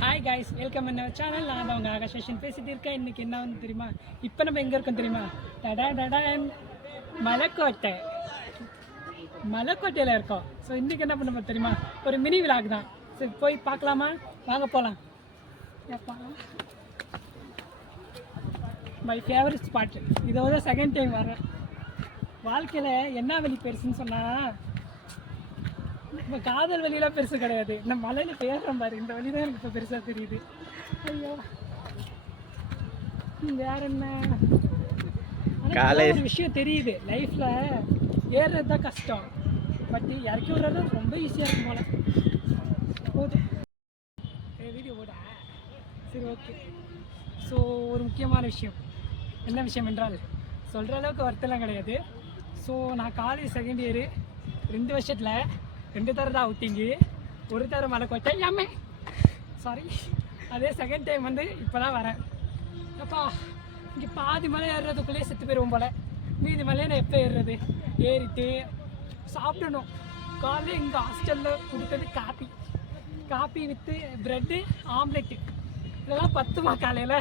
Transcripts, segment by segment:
Hi guys, welcome பண்ண channel. நான் தான் உங்கள் ஆகாஷ் ஃபேஷன் பேசிட்டு இருக்கேன். இன்றைக்கி என்ன வந்து தெரியுமா? இப்போ நம்ம எங்கே இருக்கோம் தெரியுமா? மலைக்கோட்டை. மலைக்கோட்டையில் இருக்கோம். ஸோ இன்றைக்கி என்ன பண்ண தெரியுமா? ஒரு மினி விலாக் தான். சரி போய் பார்க்கலாமா? வாங்க போகலாம். My favourite spot. இதோட செகண்ட் டைம் வரேன். வாழ்க்கையில் என்ன வழி பெருசுன்னு சொன்னால், இப்போ காதல் வழியெல்லாம் பெருசு கிடையாது. இந்த மலையில் பேசுகிறேன் பாரு, இந்த வழி தான் எனக்கு இப்போ பெருசாக தெரியுது. ஐயோ வேற என்ன, ஒரு விஷயம் தெரியுது, லைஃப்பில் ஏறுறது தான் கஷ்டம், பட் இறக்கி விடுறது ரொம்ப ஈஸியாக இருக்கும் போல. போதும் வீடியோ போட. சரி ஓகே. ஸோ ஒரு முக்கியமான விஷயம், என்ன விஷயம் என்றால் சொல்கிற அளவுக்கு வருத்தெல்லாம் கிடையாது. ஸோ நான் காலேஜ் செகண்ட் இயரு, 2 வருஷத்தில் 2 தடவை தான் அவுட்டிங்கு. ஒரு தடவை மலைக்கோட்டை ஏமே சாரி. அதே செகண்ட் டைம் வந்து இப்போ தான் வரேன். அப்பா இங்கே பாதி மலை ஏறுறதுக்குள்ளேயே செத்து போயிடுவோம் போல். மீதி மலையை நான் எப்போ ஏறுறது? ஏறிட்டு சாப்பிடணும். காலையில் எங்கள் ஹாஸ்டலில் கொடுத்தது காப்பி வித்து ப்ரெட்டு ஆம்லெட்டு. இதெல்லாம் 10மா காலையில்.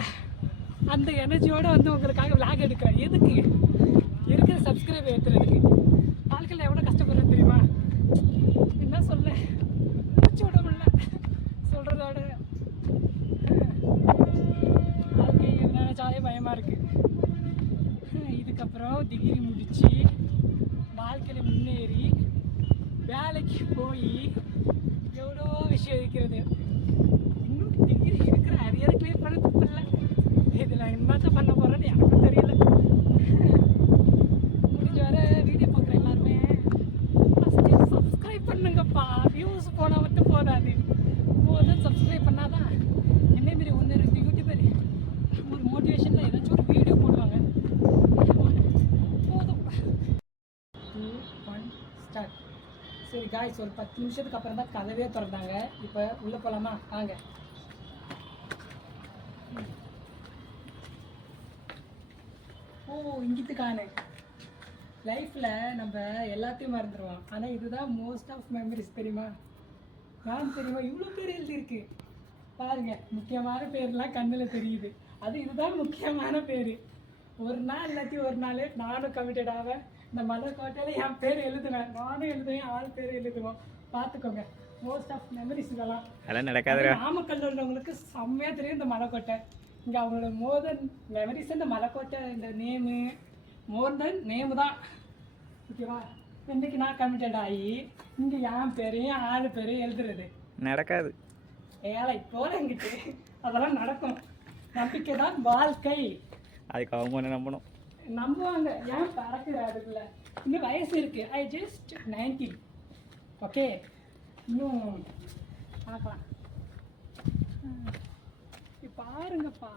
அந்த எனர்ஜியோடு வந்து உங்களுக்காக விளாக் எடுக்கிறேன். எதுக்கு? இருக்கிற சப்ஸ்கிரைப் ஏற்றுறதுக்கு. வாழ்க்கையில் எவ்வளோ கஷ்டப்படுறது தெரியுமா? என்ன சொல்ல, மூச்சு விட முடியல சொல்கிறதோட. வாழ்க்கை நினைச்சாலே பயமாக இருக்குது. இதுக்கப்புறம் டிகிரி முடித்து வாழ்க்கையில் முன்னேறி வேலைக்கு போய் எவ்வளோ விஷயம் இருக்கிறது. இன்னும் டிகிரி இருக்கிற அரியரை கிளியர் பண்ண தப்பு இல்லை. இதில் என்னத்தான் பண்ண போகிறேன்னு எனக்கும் தெரியல. முடிஞ்ச வர வீடியோ பார்க்குற எல்லாருமே ஃபஸ்ட்டு சப்ஸ்கிரைப் பண்ணுங்கப்பா. வியூஸ் போனால் மட்டும் போதாது, சப்ஸ்கிரைப் பண்ணாதான் என்னமாரி 1-2 யூடியூபர் ஒரு மோட்டிவேஷனில் ஏதாச்சும் ஒரு வீடியோ போடுவாங்க. போதும். 2, 1 ஸ்டார்ட். சரி காய்ஸ், ஒரு 10 நிமிஷத்துக்கு அப்புறம் தான் கதவே திறந்தாங்க. இப்போ உள்ளே போகலாமா? வாங்க. ஓ இங்கிட்டு காணு. லைஃப்பில் நம்ம எல்லாத்தையும் மறந்துடுவோம், ஆனால் இதுதான் மோஸ்ட் ஆஃப் மெமரிஸ். தெரியுமா? நான் தெரியுமா இவ்வளோ பேர் எழுதியிருக்கு பாருங்க. முக்கியமான பேர்லாம் கண்ணில் தெரியுது. இதுதான் முக்கியமான பேர். ஒரு நாள் எல்லாத்தையும் ஒரு நாள் நானும் கமிட்டட் ஆவேன். இந்த மலைக்கோட்டையில் என் பேர் எழுதுவேன், நானும் எழுதுவேன், ஆள் பேர் எழுதுவோம். பார்த்துக்கோங்க, மோஸ்ட் ஆஃப் மெமரிஸ் இதெல்லாம் நடக்காது. நாமக்கல் உள்ளவங்களுக்கு செம்மையாக தெரியும் இந்த மலைக்கோட்டை. இங்கே அவங்களோட மோர் தென் மெமரிஸ் இந்த மலைக்கோட்டை. இந்த நேமு மோர் தென் நேமு தான். ஓகேவா? இன்னைக்கு நான் கமிட்டட் ஆகி இங்கே என் பேரையும் ஆள் பேரையும் எழுதுறது நடக்காது. ஏழை போல எங்கிட்டு அதெல்லாம் நடக்கும். நம்பிக்கை தான் வாழ்க்கை. அதுக்கு அவங்க நம்புவாங்க. ஏன் பறக்குற? அதுக்குள்ள இன்னும் வயசு இருக்கு. I just 19. ஓகே, இன்னும் பார்க்கலாம். பாருங்கப்பா,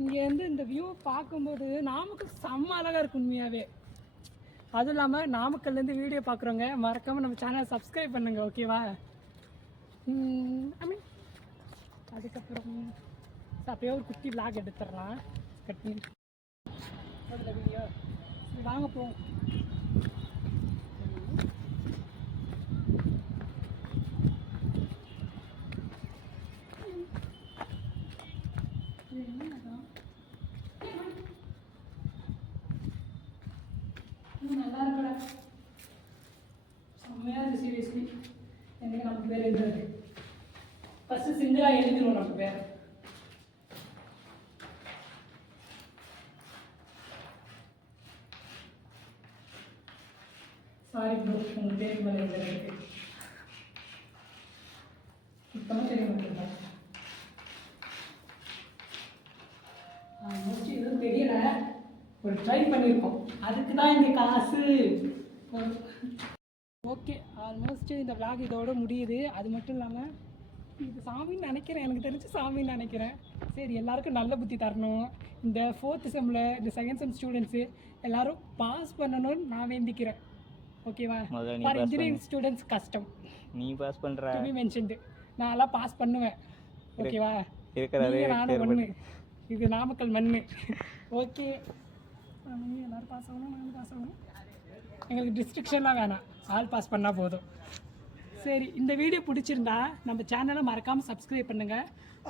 இங்கேருந்து இந்த வியூ பார்க்கும்போது நாமக்கல் செம்ம அழகாக இருக்கும் உண்மையாகவே. அதுவும் இல்லாமல் நாமக்கல்லேருந்து வீடியோ பார்க்குறவங்க மறக்காமல் நம்ம சேனலை சப்ஸ்கிரைப் பண்ணுங்கள். ஓகேவா? ஐ மீன் அதுக்கப்புறம் அப்படியே ஒரு குட்டி விளாக் எடுத்துடலாம். கட் பண்ணி அதில் வீடியோ வாங்க போவோம். நல்லா இருக்கடா, செம்மையாக இருக்குது. சீரியஸ்லி எனக்கு நம்ம பேர் எழுதுறது ஃபஸ்ட்டு சிங்கிளாக எழுதிடுவோம் நம்ம பேர். சாரி ப்ரோ, உங்கள் பேர் மேலே எழுதுறதுக்கு சுத்தமாக தெரிய மாட்டேங்க. மோஸ்ட்லி எதுவும் தெரியல, ஒரு ட்ரை பண்ணியிருக்கோம், அதுக்கு தான் இந்த காசு. ஓகே, ஆல்மோஸ்ட் இந்த விளாக் இதோட முடியுது. அது மட்டும் இல்லாமல் இது சாமின்னு நினைக்கிறேன், எனக்கு தெரிஞ்சு சாமின்னு நினைக்கிறேன். சரி, எல்லாருக்கும் நல்ல புத்தி தரணும். இந்த 4th செம்மில் இந்த 2nd செம் ஸ்டூடெண்ட்ஸு எல்லோரும் பாஸ் பண்ணணும்னு நான் வேண்டிக்கிறேன். ஓகேவா? ஃபார் இன்ஜினியரிங் ஸ்டூடெண்ட்ஸ் கஷ்டம், நீ பாஸ் பண்ணுற டு பி மென்ஷன்டு. நான் எல்லாம் பாஸ் பண்ணுவேன். ஓகேவா? நானும் ஒன்று, இது நாமக்கல் மண்ணு. ஓகே, எல்லோரும் பாஸ் ஆகணும், நானும் பாஸ் ஆகணும். எங்களுக்கு டிஸ்ட்ரிக்ஷன்லாம் வேணாம், ஆல் பாஸ் பண்ணால் போதும். சரி, இந்த வீடியோ பிடிச்சிருந்தா நம்ம சேனலை மறக்காம சப்ஸ்கிரைப் பண்ணுங்க.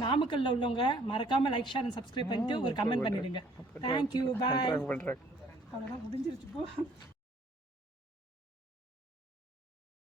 நாமக்கல்ல உள்ளவங்க மறக்காம லைக், ஷேர் அண்ட் சப்ஸ்கிரைப் பண்ணிட்டு ஒரு கமெண்ட் பண்ணிடுங்க. தேங்க்யூ, பாய். அவ்வளோதான் முடிஞ்சிருச்சு போ.